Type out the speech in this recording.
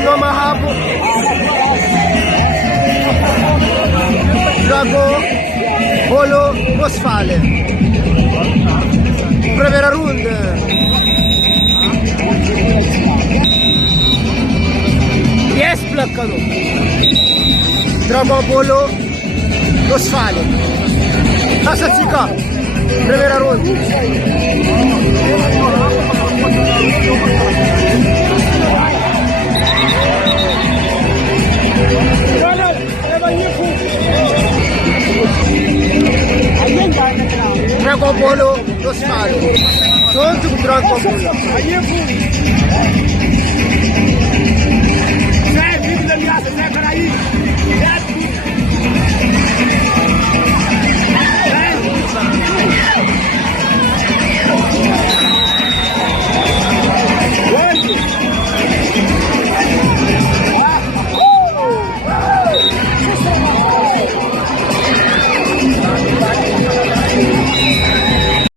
noma habo. Drago Polo Westfale. Primera ronda. Yes, placcano. Drago Polo Westfale. Casa Cica. Primera ronda. Drago Polo Westfale. Don't do Drago Polo.